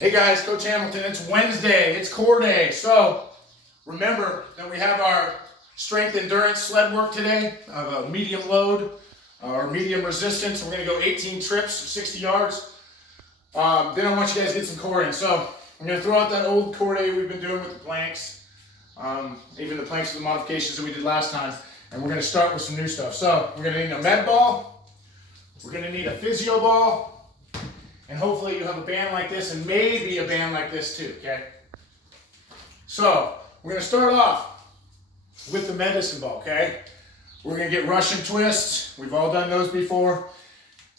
Hey guys, Coach Hamilton, it's Wednesday, it's core day. So remember that we have our strength endurance sled work today of a medium load or medium resistance. We're gonna go 18 trips, 60 yards. Then I want you guys to get some core in. So I'm gonna throw out that old core day we've been doing with the planks, even the planks with the modifications that we did last time. And we're gonna start with some new stuff. So we're gonna need a med ball, we're gonna need a physio ball, and hopefully you have a band like this and maybe a band like this too, okay? So we're gonna start off with the medicine ball, okay? We're gonna get Russian twists. We've all done those before.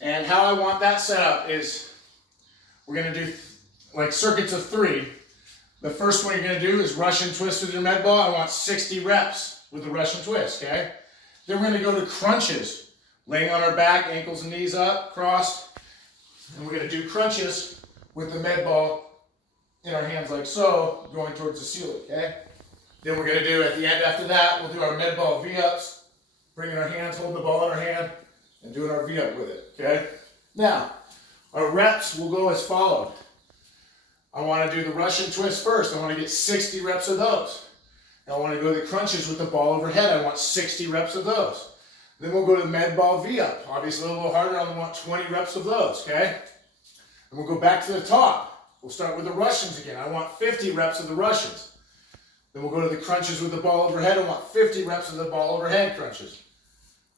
And how I want that set up is we're gonna do like circuits of 3. The first one you're gonna do is Russian twist with your med ball. I want 60 reps with the Russian twist, okay? Then we're gonna go to crunches, laying on our back, ankles and knees up, crossed. And we're going to do crunches with the med ball in our hands like so, going towards the ceiling, okay? Then we're going to do, at the end after that, we'll do our med ball V-ups, bringing our hands, holding the ball in our hand, and doing our V-up with it, okay? Now, our reps will go as followed. I want to do the Russian twist first. I want to get 60 reps of those. And I want to go to the crunches with the ball overhead. I want 60 reps of those. Then we'll go to the med ball V-up. Obviously a little harder, I want 20 reps of those, okay? And we'll go back to the top. We'll start with the Russians again. I want 50 reps of the Russians. Then we'll go to the crunches with the ball overhead. I want 50 reps of the ball overhead crunches.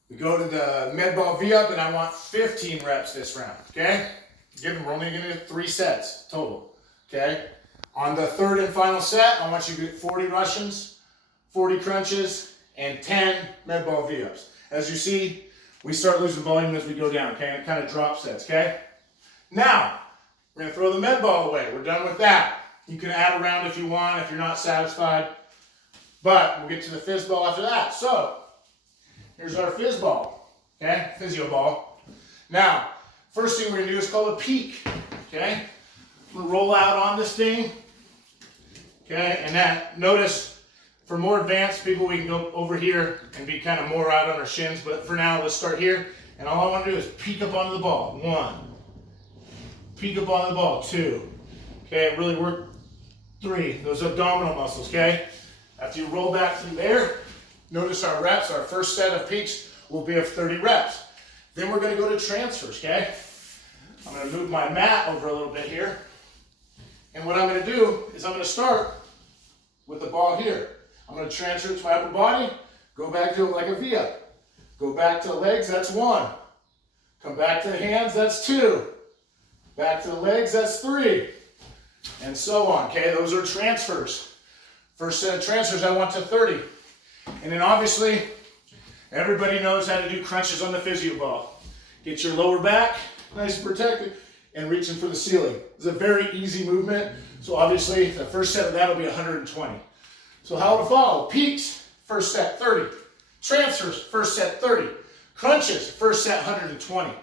We go to the med ball V-up and I want 15 reps this round, okay? Again, we're only going to do 3 sets total, okay? On the third and final set, I want you to get 40 Russians, 40 crunches, and 10 med ball V-ups. As you see, we start losing volume as we go down, okay? It kind of drop sets, okay? Now, we're going to throw the med ball away. We're done with that. You can add a round if you want, if you're not satisfied. But we'll get to the phys ball after that. So, here's our phys ball, okay? Physio ball. Now, first thing we're going to do is called a peak, okay? I'm going to roll out on this thing, okay? And then, notice, for more advanced people, we can go over here and be kind of more out on our shins. But for now, let's start here. And all I want to do is peek up onto the ball. 1. Peek up onto the ball. 2. Okay, really work 3. Those abdominal muscles, okay? After you roll back through there, notice our reps, our first set of peaks will be of 30 reps. Then we're going to go to transfers, okay? I'm going to move my mat over a little bit here. And what I'm going to do is I'm going to start with the ball here. I'm going to transfer it to my upper body, go back to it like a V-up. Go back to the legs, that's 1. Come back to the hands, that's 2. Back to the legs, that's 3. And so on, okay? Those are transfers. First set of transfers, I want to 30. And then obviously, everybody knows how to do crunches on the physio ball. Get your lower back nice and protected, and reaching for the ceiling. It's a very easy movement. So obviously, the first set of that will be 120. So how to follow? Peaks, first set 30. Transfers, first set 30. Crunches, first set 120.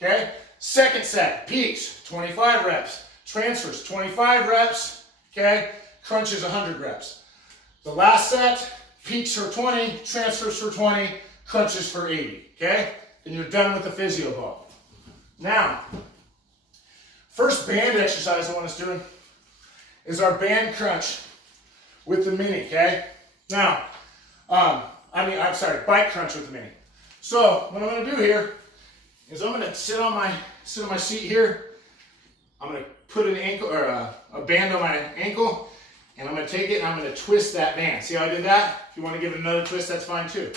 Okay? Second set, peaks, 25 reps. Transfers, 25 reps. Okay? Crunches, 100 reps. The last set, peaks for 20, transfers for 20, crunches for 80. Okay? And you're done with the physio ball. Now, first band exercise I want us doing is our band crunch with the mini, okay? Now, bike crunch with the mini. So, what I'm gonna do here is I'm gonna sit on my seat here. I'm gonna put an ankle or a band on my ankle, and I'm gonna take it and I'm gonna twist that band. See how I did that? If you want to give it another twist, that's fine too.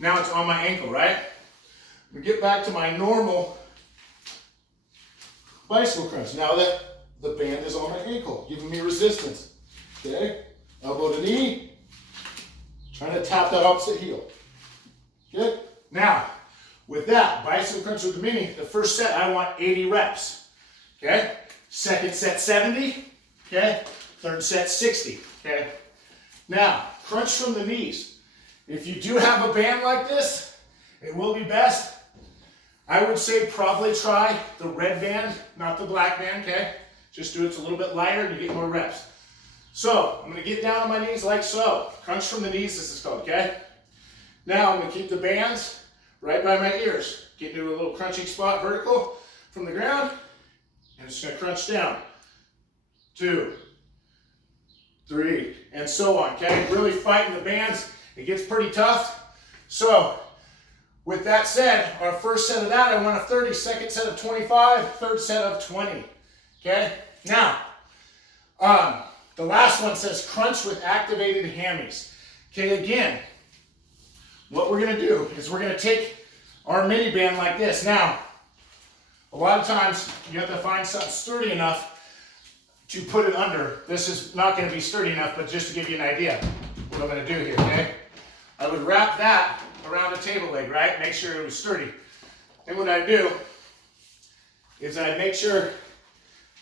Now it's on my ankle, right? I'm gonna get back to my normal bicycle crunch. Now that the band is on my ankle, giving me resistance. Okay? Elbow to knee. Trying to tap that opposite heel. Good? Now, with that, bicycle crunch with the mini, the first set I want 80 reps. Okay? Second set 70. Okay? Third set 60. Okay? Now, crunch from the knees. If you do have a band like this, it will be best. I would say probably try the red band, not the black band, okay? Just do it, it's a little bit lighter and you get more reps. So, I'm going to get down on my knees like so. Crunch from the knees, this is called, okay? Now, I'm going to keep the bands right by my ears. Get into a little crunching spot vertical from the ground, and it's going to crunch down. 2, 3, and so on, okay? Really fighting the bands. It gets pretty tough. So, with that said, our first set of that, I want a 30, second set of 25, third set of 20, okay? Now, the last one says crunch with activated hammies. Okay, again, what we're gonna do is we're gonna take our mini band like this. Now, a lot of times you have to find something sturdy enough to put it under. This is not gonna be sturdy enough, but just to give you an idea what I'm gonna do here, okay? I would wrap that around the table leg, right? Make sure it was sturdy. And what I do is I make sure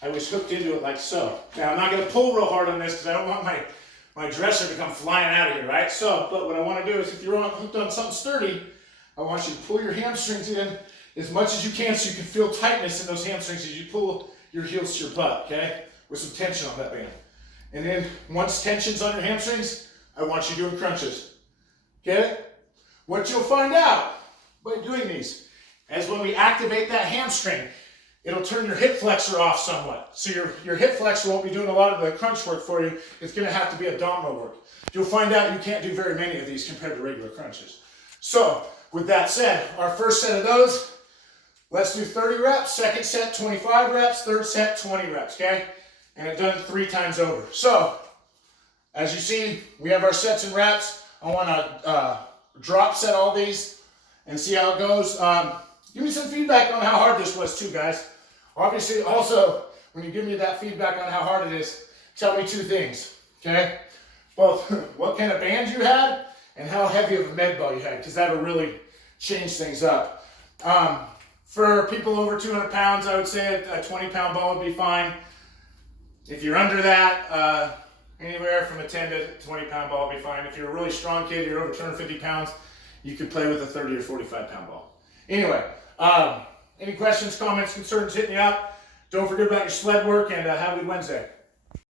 I was hooked into it like so. Now I'm not gonna pull real hard on this because I don't want my dresser to come flying out of here, right? So, but what I wanna do is if you're hooked on something sturdy, I want you to pull your hamstrings in as much as you can so you can feel tightness in those hamstrings as you pull your heels to your butt, okay? With some tension on that band. And then once tension's on your hamstrings, I want you doing crunches, okay? What you'll find out by doing these is when we activate that hamstring, it'll turn your hip flexor off somewhat. So your hip flexor won't be doing a lot of the crunch work for you. It's gonna have to be abdominal work. You'll find out you can't do very many of these compared to regular crunches. So, with that said, our first set of those, let's do 30 reps, second set 25 reps, third set 20 reps, okay? And it's done 3 times over. So, as you see, we have our sets and reps. I wanna drop set all these and see how it goes. Give me some feedback on how hard this was too, guys. Obviously, also, when you give me that feedback on how hard it is, tell me 2 things, okay? Both what kind of band you had and how heavy of a med ball you had, because that'll really change things up. For people over 200 pounds, I would say a 20-pound ball would be fine. If you're under that, anywhere from a 10 to 20-pound ball would be fine. If you're a really strong kid, you're over 250 pounds, you could play with a 30 or 45-pound ball. Anyway, any questions, comments, concerns, hit me up. Don't forget about your sled work, and have a good Wednesday.